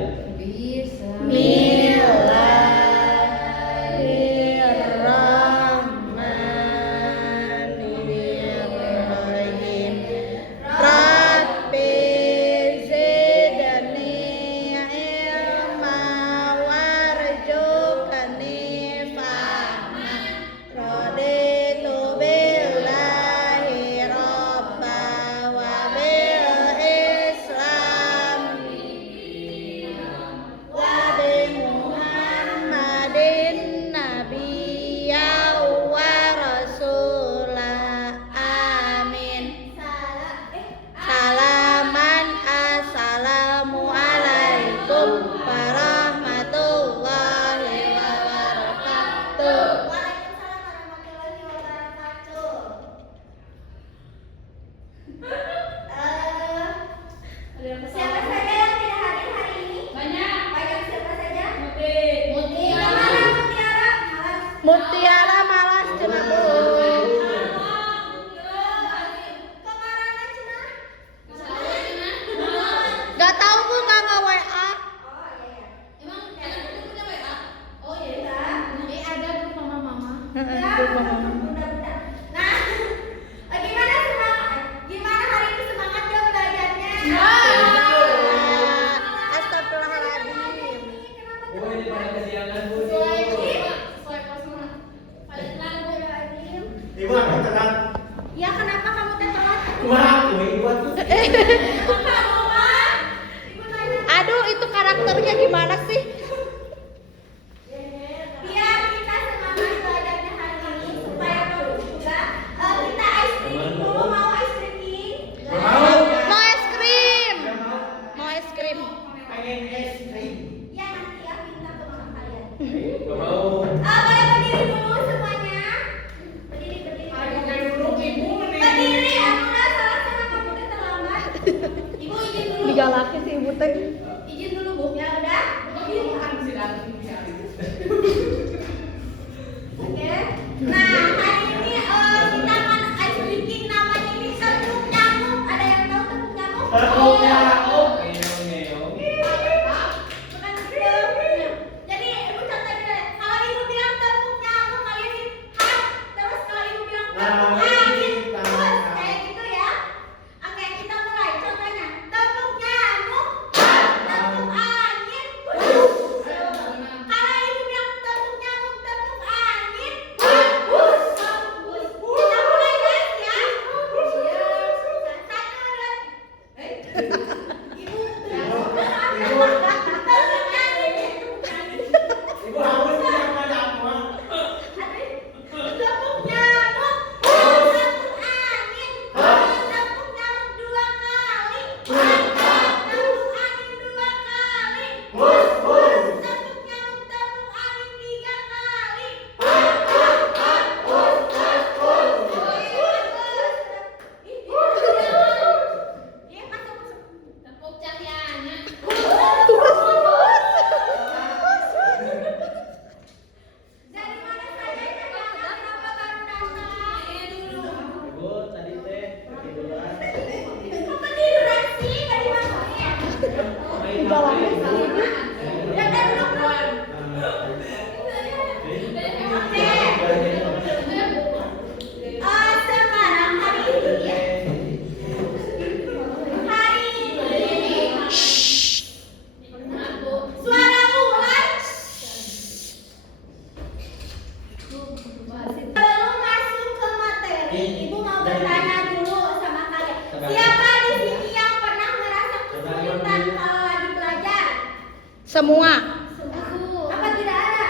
Bismillahirrahmanirrahim. Rabbi zidni ilma warzuqni fahma. Raditu billahi rabba wa bil islam wa bi Muhammadin nabiyya wa rasula. Amin. Salaman assalamualaikum warahmatullahi wabarakatuh. Siapa saja yang tidak hadir hari ini? Banyak siapa saja? Mutiara. Mutiara malas cenah Bu. Kemana Cina? Gak tahu Bu, nggak WA. Oh iya. Emang kalian punya WA? Oh iya. Ini ada grup mama-mama. Grup mama-mama. Bunda-bunda. Nah, gimana hari ini semangat ya belajarnya? Astagfirullahaladzim. Oh, ini pada kesiangan Bu. Ibu aku telat. Ya kenapa kamu telat? Wah, ibu aku. Aduh, itu karakternya gimana sih? Biar kita semangat belajarnya hari ini supaya bagus juga. Kita ice cream dulu, mau ice cream? Mau es krim. Mau es krim. Pengen es krim. Ya nanti ya minta ke mama kalian. Gak mau. Boleh berdiri dulu semuanya. Berdiri. Berdiri, aku udah salah sama kamu udah terlambat. Ibu izin dulu. Digalakin sih Ibu teh. Izin dulu Bu, ya udah. Oke. Nah, hari ini kita akan ice drinking, namanya ini tepung nyamuk. Ada yang tahu tepung nyamuk? Tepungnya. Ngeong. Bukan tepung. Jadi ibu contoh dulu. Kalau ibu bilang tepung nyamuk, kalian ini hap. Terus kalau ibu bilang tepung angin, terus kayak gitu ya. Oke, kita mulai. Contohnya tepung nyamuk, tepung angin. Kalau ibu bilang tepung nyamuk, tepung angin. Kita mulai guys ya. Satu, dua. Ibu Ibu harus punya pada apa? tepung nyamuk, tepung angin, tepung nyamuk 2 kali, tepung angin 2 kali, tepung nyamuk, tepung angin 3 kali. Tepuk Cahyana. Dari mana saja kenapa baru datang? Ibu tadi teh ketiduran. Kok ketiduran sih? Dari mana ya? Digalakin sih Ibu. Ya udah duduk. Sekarang hari ini suara ular. Sebelum masuk ke materi, ibu mau bertanya dulu sama kalian. Siapa di sini yang pernah merasa kesulitan kalau lagi belajar? Semua. Apa tidak ada?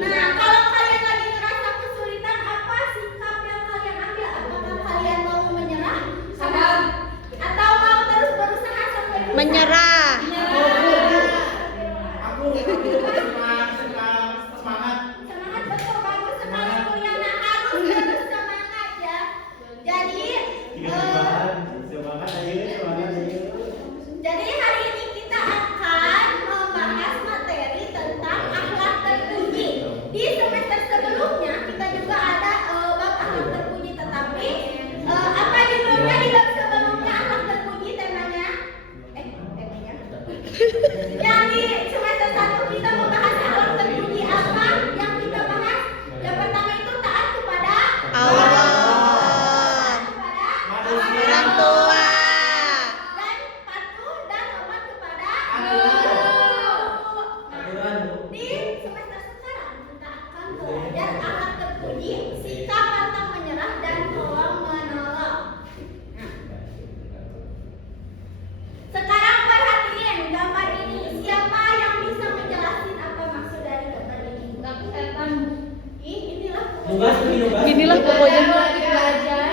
Nah, kalau kalian lagi ngerasa kesulitan, apa sikap yang kalian ambil? Apakah kalian mau menyerah? Atau mau terus berusaha sampai bisa? Menyerah. Aku semangat. Semangat betul, bagus sekali Kuliana, harus terus semangat ya. Jadi Semangat aja. jadi hari ini kita akan membahas Jadi semester 1 kita membahas alam terbudi apa yang kita bahas. Yang pertama itu taat kepada Allah, kepada orang tua, dan patuh dan hormat kepada Aturan, Bu. Di semester sekarang kita akan belajar alat terpuji, sikap pantang menyerah dan tolong menolong. Sekarang perhatiin gambar ini. Siapa yang bisa menjelaskan apa maksud dari gambar ini? Inilah Nugas, Bu, nugas. Inilah pokoknya. belajar.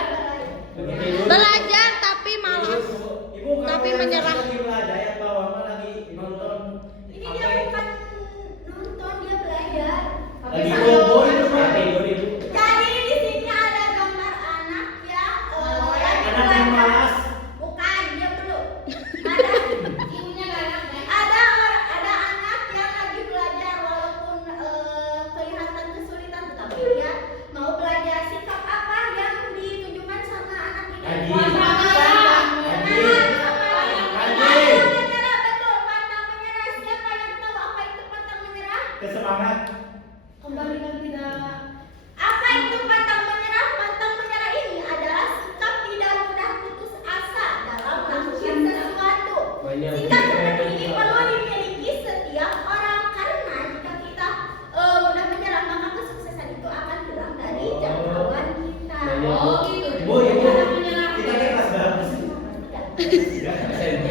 Begitu. Belajar tapi malas. Ibu, kamu Tapi yang menyerah. lagi belajar yang bawah mah lagi nonton. Ini dia bukan nonton, dia belajar. Lagi bobo itu mah tidur itu. Jadi di sini ada gambar anak yang lagi Anak yang belajar. malas. Bukan, dia belum. Ada anak yang lagi belajar walaupun kelihatan kesulitan, tetapi dia mau belajar. Sikap apa yang ditunjukkan sama anak ini? Rajin. Semangat. Rajin. Pantang menyerah, betul. Pantang menyerah. Siapa yang tahu apa itu pantang menyerah? Kesemangat. Apa itu pantang menyerah? Pantang menyerah ini adalah sikap tidak mudah putus asa dalam melakukan sesuatu. Sikap seperti ini perlu dimiliki setiap orang karena jika kita mudah menyerah maka kesuksesan itu akan hilang dari jangkauan kita. Ibu, ibu. Kita ke kelas berapa sih? Tidak, SMP.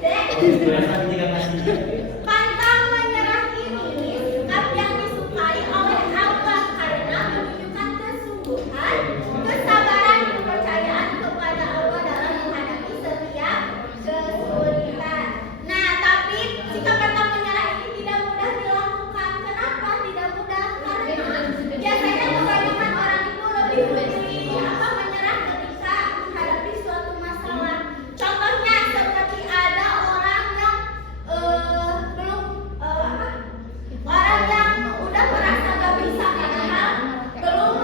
Dek, Kelas satu tiga kelas tiga. pantang menyerah ini sikap yang disukai oleh Allah karena menunjukkan kesungguhan, kesabaran, kepercayaan kepada Allah dalam menghadapi setiap kesulitan. Nah, tapi sikap pantang menyerah ini tidak mudah dilakukan. Kenapa tidak mudah? Karena biasanya kebanyakan orang itu lebih memilih menyerah ketika menghadapi suatu masalah. Contohnya seperti ada orang yang belum orang yang udah merasa gak bisa padahal belum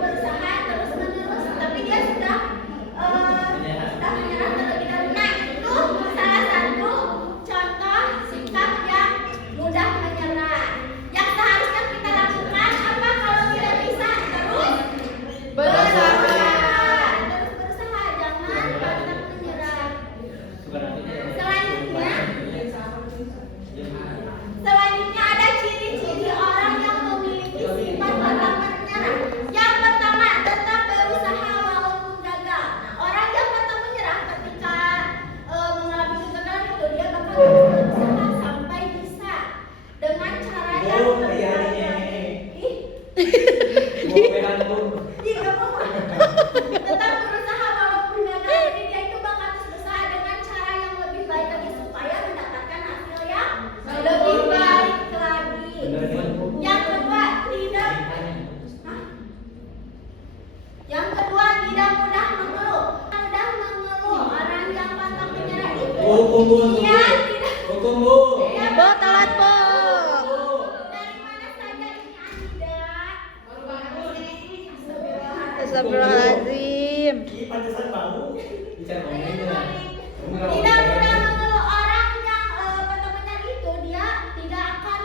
berusaha terus menerus, tapi dia sudah menyerah terlebih dahulu. Nah, itu salah satu contoh sikap yang mudah menyerah. Yang seharusnya kita lakukan apa kalau tidak bisa? Terus berusaha, jangan pantang menyerah. Selanjutnya ada ciri-ciri orang yang memiliki sifat pantang menyerah. Yang pertama, tetap berusaha walaupun gagal. Nah, orang yang pantang menyerah ketika mengalami kegagalan itu dia bakal terus berusaha sampai bisa dengan cara yang Ih, iya, Mama. Tetap berusaha walaupun gagal. Jadi dia itu bakal terus berusaha dengan cara yang lebih baik lagi supaya mendapatkan hasil yang lebih baik lagi. Yang kedua, Yang kedua, tidak mudah mengeluh. Mudah mengeluh. Orang yang pantang menyerah itu dia tidak. Bo, telat bo. Dari mana saja ini Anda? Astagfirullahaladzim. Ih, pantesan bau. Bicara ngomongnya. Tidak mudah mengeluh. Orang yang pantang menyerah itu dia tidak akan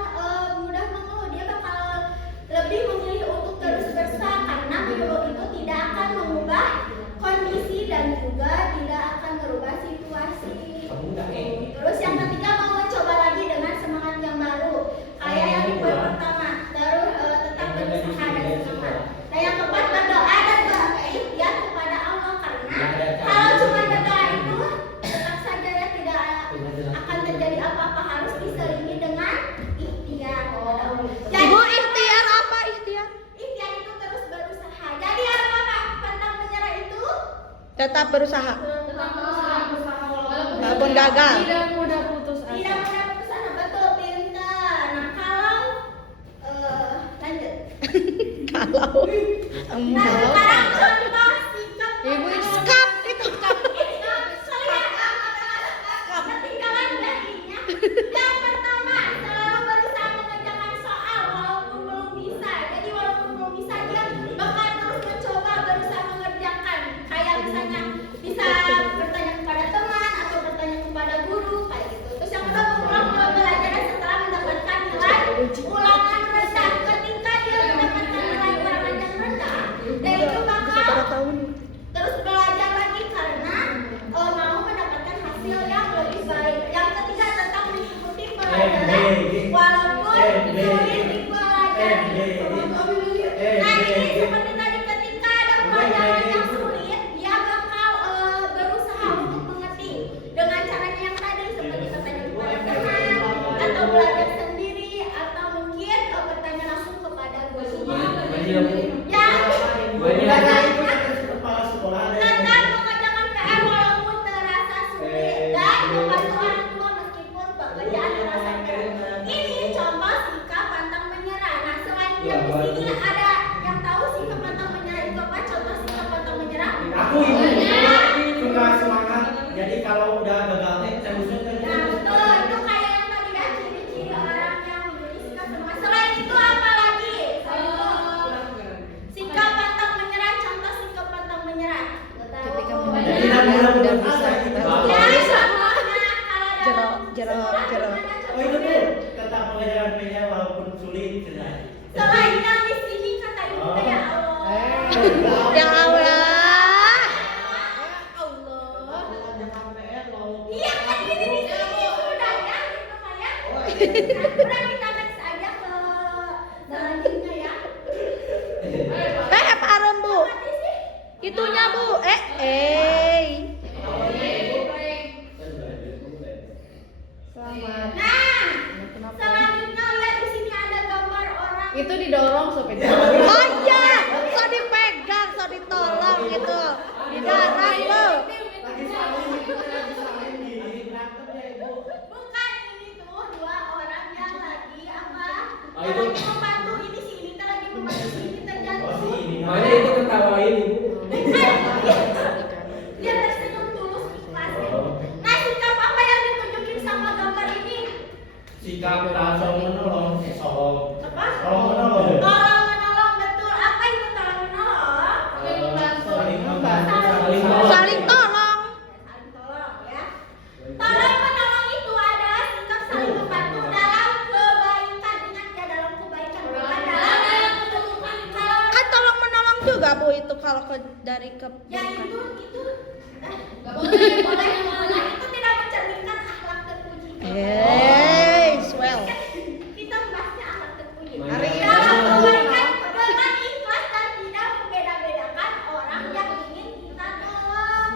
mudah mengeluh. Dia bakal lebih memilih untuk terus berusaha karena mengeluh itu tidak akan mengubah kondisi dan juga tidak akan merubah situasi. Terus yang ketiga mau mencoba lagi dengan semangat yang baru. Kayak yang di poin pertama, terus tetap berusaha dan semangat. Nah, yang keempat berdoa dan berikhtiar kepada Allah karena kalau cuma berdoa itu tetap saja ya tidak akan terjadi apa-apa, harus diselingi dengan ikhtiar kepada Allah. Jadi, Ibu, ikhtiar apa ikhtiar? ikhtiar itu terus berusaha. Jadi apa Pak? Pantang menyerah itu Tetap berusaha. tetap berusaha Walaupun gagal. tidak mudah putus asa. Betul, pintar. Nah, kalau lanjut. Kalau Nah, sekarang contoh sikap Ibu skap itu. ketinggalan darinya. Yang pertama, selalu berusaha mengerjakan soal walaupun belum bisa. Jadi walaupun belum bisa dia bakal terus mencoba berusaha mengerjakan. Kayak misalnya bisa bertanya kepada teman atau bertanya kepada guru Jeruk. Oh itu tuh kata pengajaran PNL walaupun sulit cerai. Selain nangis ini kata ibu teh, ya Allah. Ya Allah. Iya kan ini di sini sudah ya, gitu Pak ya. Udah kita next aja ke selanjutnya ya. Apa arem Bu? Mati sih. Itunya Bu. Selamat. Nah, selanjutnya lihat di sini ada gambar orang. Itu didorong supaya Oh iya, so dipegang, so ditolong gitu. Didarang Bu. Lagi salin di berantem ya ibu. Bukan ini tuh dua orang yang lagi apa? Oh, Yang itu. lagi membantu ini si ini kan lagi membantu si ini terjatuh. Oh si ini. Makanya itu ketawain ibu. Dia tersenyum tulus ikhlas. Nah, sikap apa yang ditunjukin sama gambar ini? Sikap tolong menolong, tolong. Apa? Tolong menolong. Tolong menolong, betul. Apa itu tolong menolong? Saling membantu. Saling Saling Saling tolong. Saling tolong ya. Tolong menolong itu adalah sikap saling membantu dalam kebaikan. Ingat ya, dalam kebaikan, bukan dalam keburukan. Kan tolong menolong juga Bu itu kalau dari Ya keburukan. itu boleh itu tidak mencerminkan akhlak terpuji. Swell. Kita membahasnya akhlak terpuji. Hari ini Dalam kebaikan dengan ikhlas dan tidak membeda-bedakan orang yang ingin kita tolong.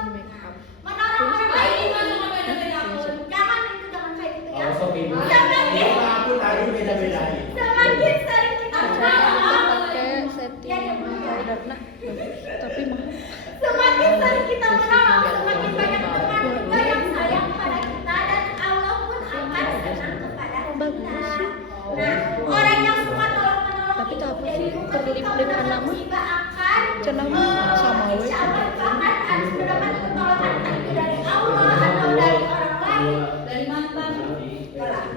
Menolong orang lain jangan kayak gitu ya. Oh, sok ibu. Ini aku tadi beda-bedain. Semakin sering kita menolong, Pakai setting powderna. Tapi mah semakin sering kita menolong, semakin banyak teman juga yang sayang pada kita dan Allah pun akan senang kepada kita. Nah, orang yang suka tolong-menolong Tapi itu tak apa jadi sih, ketika terlip-lip mendapat anak mah. musibah akan Cenah sama we. insya Allah bahkan harus mendapat pertolongan entah itu dari Allah atau dari orang lain. dari mantan.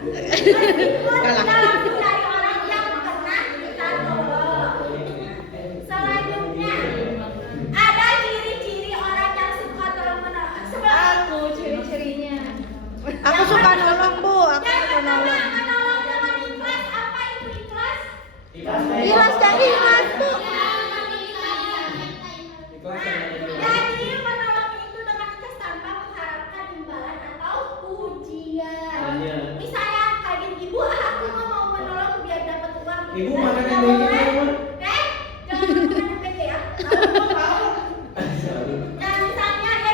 Meskipun langsung dari orang yang pernah kita tolong. Selanjutnya ada ciri-ciri orang yang suka tolong menolong. Aku ciri-cirinya. aku suka nolong Bu, aku Yang suka pertama nolong. menolong dengan ikhlas. Apa itu ikhlas? Ikhlas dan ikhlas Bu. Ikhlas yang ada di dalam. Jadi menolong itu dengan ikhlas tanpa mengharapkan imbalan atau pujian. Iya. Misalnya kayak ibu, aku mau menolong biar dapat uang. Ibu Dan makan tidak yang boleh. begini, Bu. Jangan makan yang beda ya. Dan misalnya ya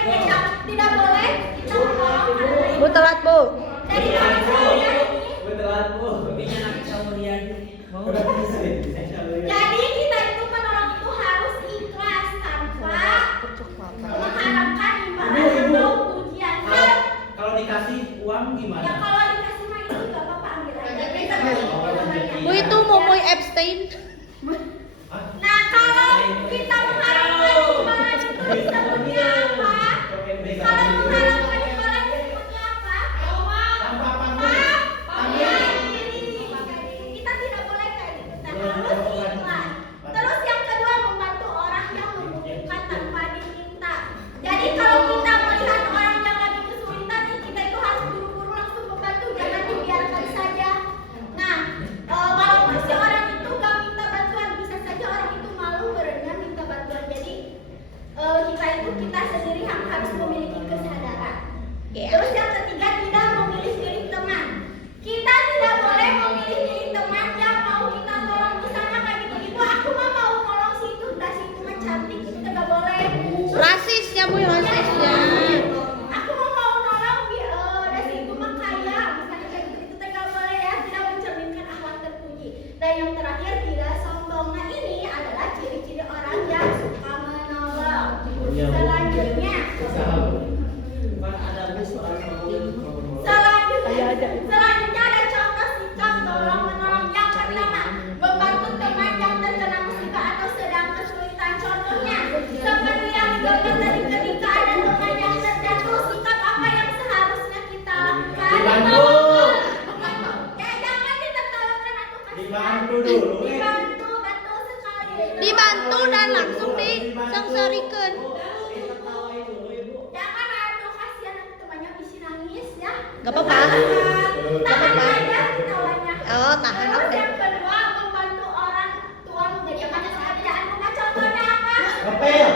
tidak boleh kita menolong orang lain. Bu telat Bu. Dari mana saja ini. Beneran bu. Kopinya anak Saurian. Jadi kita itu menolong itu harus ikhlas tanpa mengharapkan imbalan Ibu. atau pujian. Kalau dikasih uang Ya gimana? kalau dikasih mah itu gak apa-apa ambil aja. Kita Bu itu momoy Epstein. Nah kalau kita mengharapkan imbalan itu disebutnya apa? Kalau mengharapkan imbalan disebutnya apa? Tanpa pamrih. Pamer diri. Kita tidak boleh kayak gitu. Kita harus ikhlas. Terus yang kedua membantu orang yang membutuhkan tanpa diminta. Jadi kalau kita melihat orang yang lagi kesulitan, kita itu harus buru-buru langsung membantu, jangan dibiarkan saja. Nah, walaupun si orang itu gak minta bantuan, bisa saja orang itu malu berani minta bantuan. Jadi kita sendiri harus memiliki kesadaran. Yeah. Terus yang ketiga tidak memilih diri teman. Kita tidak boleh memilih diri teman yang mau kita tolong. Misalnya kayak gitu, ibu aku mah mau nolong situ, dah situ mah cantik, itu nggak boleh. Rasisnya Bu, rasisnya. Aku mau nolong dah situ mah kaya, misalnya kayak gitu itu nggak boleh ya, tidak mencerminkan akhlak terpuji. Dan yang terakhir tidak sombong. Nah ini adalah ciri-ciri orang yang suka menolong. Selanjutnya. Selanjutnya ada contoh sikap tolong menolong. Yang pertama, membantu teman yang terkena musibah atau sedang kesulitan. Contohnya, seperti yang digambar tadi ketika ada teman yang terjatuh, sikap apa yang seharusnya kita lakukan? Dibantu. Ya jangan ditertawakan atau kasih. Dibantu dulu. Dibantu, betul sekali. Dibantu dan langsung disengsarikeun. Jangan atuh kasihan nanti temannya bisa nangis ya. Gak apa-apa. Tahan aja ketawanya. Oh, tahan, Terus oke. yang kedua, membantu orang tua mengerjakan pekerjaan rumah. Contohnya apa? Ngepel.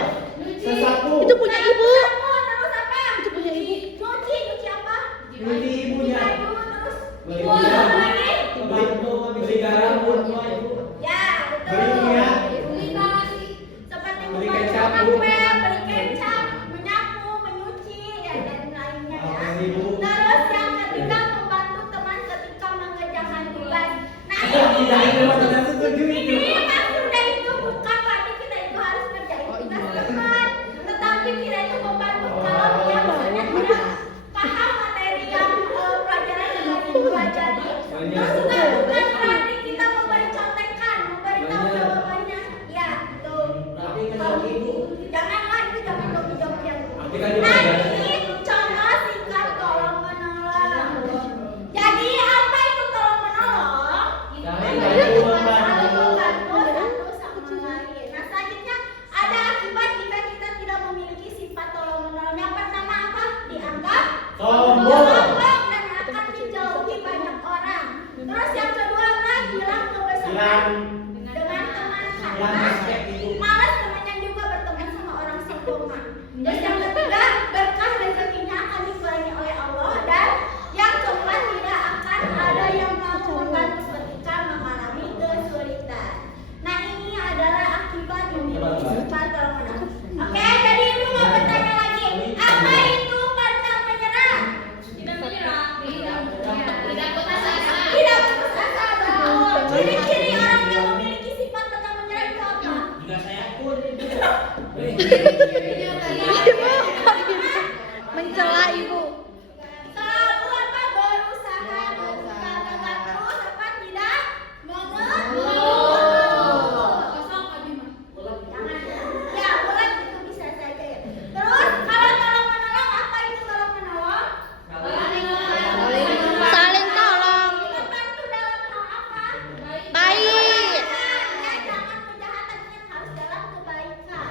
Sesapu. Itu punya ibu. Terus apa? Itu punya ibu. Nyuci apa? Beli ibunya. Aduh, terus Beli ibu ibunya. apa lagi? Beli garam buat tua ibu. Ya, betul. Beli minyak. Beli nasi. Seperti Beli membantu kecap, Bu. ngepel, beli kecap, menyapu, menyuci, ya dan lainnya ya. Apa sih, Bu? Terus yang ketiga membantu teman ketika mengerjakan tugas. Nah Tidak, itu mah tidak setuju itu. ini maksudnya itu bukan berarti kita itu harus ngerjain tugas teman, tetapi kita itu membantu kalau dia misalnya tidak paham materi yang pelajaran yang lagi dipelajari. Terus juga bukan berarti kita memberi contekan, memberitahu jawabannya. Ya, betul. Berarti kenal ibu. Janganlah itu jangan joki-joki yang Berarti kan Nah, dia ini contoh singkat tolong menolong. Jadi apa itu tolong menolong? Membantu, membantu. Membantu satu sama lain. Nah, selanjutnya ada akibat jika kita tidak memiliki sifat tolong menolong. Yang pertama apa? Dianggap Sombong. dan akan dijauhi banyak orang. Terus yang kedua apa? Hilang kebersamaan Hilang. dengan teman Hilang karena respect ibu. malas temannya juga berteman sama orang sempurna. Terus yang ketiga, berkah rezekinya akan dikurangi oleh Allah dan yang keempat tidak akan ada yang mau membantu ketika mengalami kesulitan. Nah ini adalah akibat memiliki sifat tolong menolong. Oke, jadi ibu mau bertanya lagi, apa itu pantang menyerah? Tidak menyerah. Tidak putus asa. Tidak putus asa, betul. Ciri-ciri orang yang memiliki sifat pantang menyerah itu apa? Juga saya pun. Ibu kok gitu? Mencela ibu. Selalu apa? Berusaha gagal terus apa tidak mengeluh. Kosong Abi mah. Jangan ya bulat itu bisa saja ya. Terus kalau tolong menolong apa itu tolong menolong? Saling tolong. Membantu dalam hal apa? Baik. Ya, jangan kejahatan yang harus dalam kebaikan.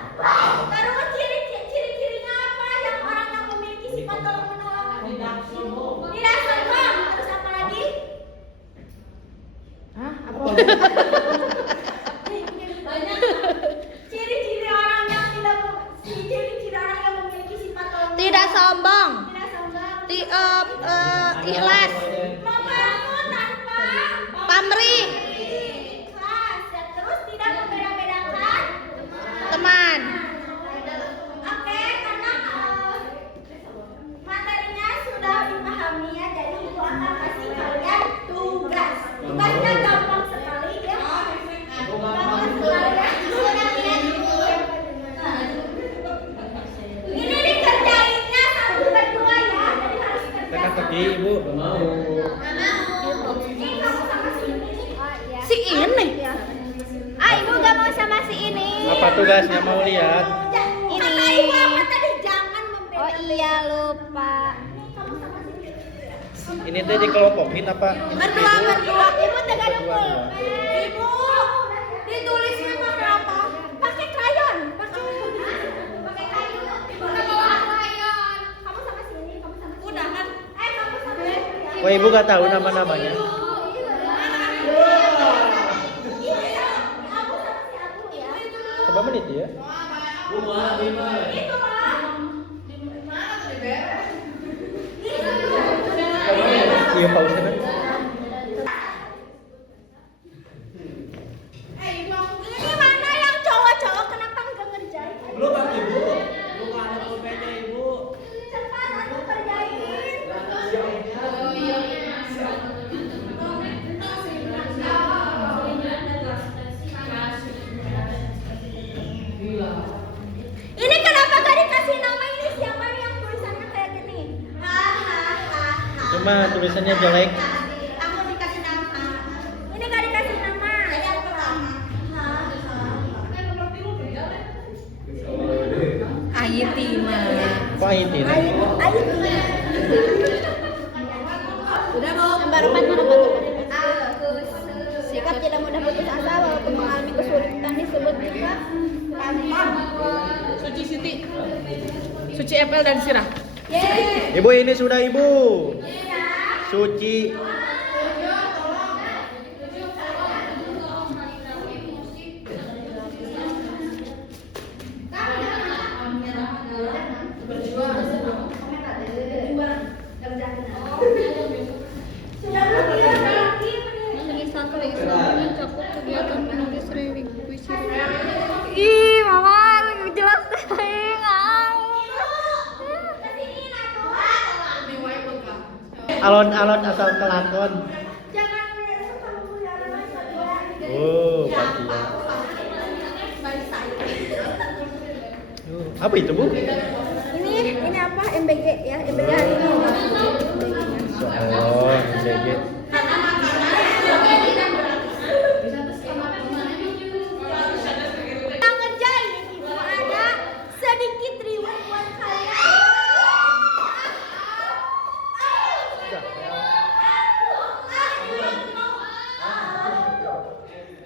Terus ciri-cirinya apa yang orang yang memiliki sifat tolong menolong? Tidak sombong. Tidak sombong. Terus apa lagi? Hah? Apa? Banyak ciri-ciri orang yang tidak ciri-ciri orang yang memiliki sifat tolong Tidak sombong. tidak sombong Ikhlas. membantu tanpa Pamrih. ikhlas ya. Terus tidak membeda-bedakan Teman. oke karena materinya sudah dipahami ya jadi ibu akan kasih kalian tugasnya gampang sekali ya gampang sekali ya ini dikerjainnya satu berdua ya jadi harus kerja sama. Ibu. Mau. Ini kamu sama si ini. Si ini. Ibu gak mau sama si ini. Apa tugasnya mau lihat? Ini. Kata ibu apa tadi jangan membeda. Oh iya lupa. Kamu sama si ini. Ini teh dikelompokin apa? Berdua. Ibu tegak dengkul. Ibu ditulisnya pakai apa? Pakai krayon. Pakai krayon. Ibu nggak bawa krayon. Kamu sama si ini. Kamu sama si ini. Udah kan? Kamu sama si ini. Kok ibu gak tahu nama-namanya? Berapa menit ya? Bu malah Bima. Iya Pak Ustaz. Ini mana yang cowok-cowok kenapa nggak ngerjain? Belum Pak Ibu. Belum ada pulpennya Ibu. Cepat aku kerjain. Ini kenapa gak dikasih nama ini siapa nih yang tulisannya kayak gini? Hahaha. Cuma tulisannya jelek. Aku dikasih nama. Ini gak dikasih nama. Yang pertama. Ayitina. Kok ini? Udah mau. Yang baru mana Pak? Sikap tidak mudah putus asa walaupun mengalami kesulitan disebut juga gampang. Suci Siti. Suci Epel dan Sirah. Yeay. Ibu ini sudah ibu. Suci. Lagi satu Islam mencakup kegiatan menulis reading puisi. Ih, mama lebih jelas deh. Alon-alon asal kelakon. Oh, Fatia. Apa itu, Bu? Ini apa? MBG ya, MBG hari ini. Oh, MBG. Kita ngerjain itu ada sedikit reward buat kalian.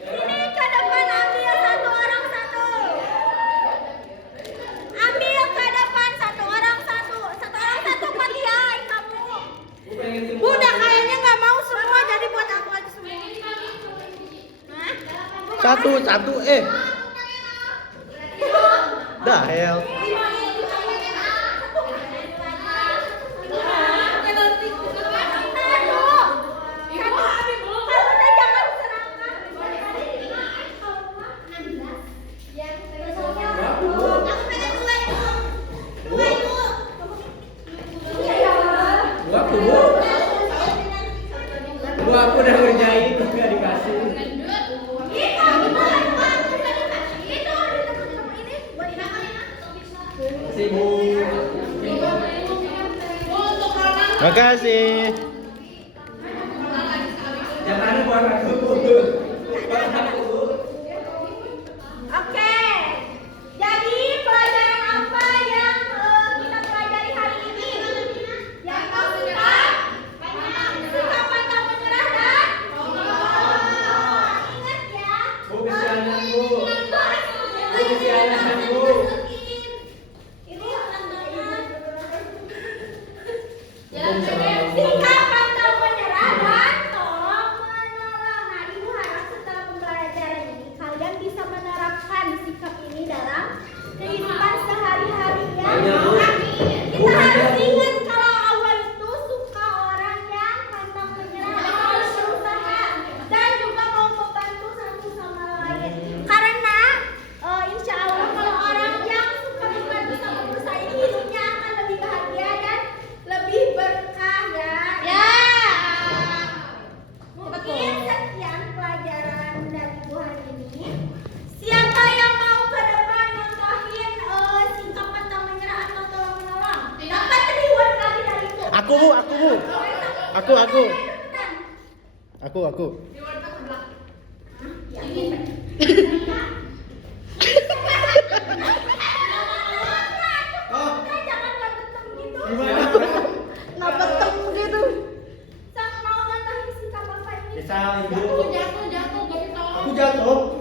Ini ke depan ambil satu orang satu. Ambil ke depan satu orang satu. Satu orang satu Fatia, kamu. Udah kayaknya nggak mau semua, jadi buat aku aja semua. Satu. Dah, hell. Waktu, Bu. Bu, aku udah ngerjain, nggak dikasih. Makasih, Bu. Makasih. Jangan buat aku. Oke, jadi pelajaran apa yang kita pelajari hari ini? Yang keempat, sikap pantang menyerah dan ingat ya. Bu, kesianan, Bu. Bu, kesianan, Bu. Ibu sikap pantang menyerah dan tolong menolong. Nah, Ibu harap setelah pembelajaran ini kalian bisa menerapkan sikap ini dalam kehidupan sehari-hari ya. Kita harus ingat kalau awal itu suka orang yang pantang menyerah dan harus berusaha dan juga mau membantu satu sama lain. Karena insya Allah kalau orang yang suka membantu sama berusaha ini hidupnya akan lebih bahagia dan lebih berkah ya. Mungkin sekian pelajaran dari Ibu hari ini. Siapa yang mau ke depan nyontohin sikap pantang menyerah atau tolong menolong? Dapat reward lagi dari Ibu. Aku, Bu. Aku. Jangan ngebetem gitu. Nggak betem gitu. Sang mau nyontohin sikap apa ini? Bisa, Ibu. Jatuh, gak bisa. Aku jatuh.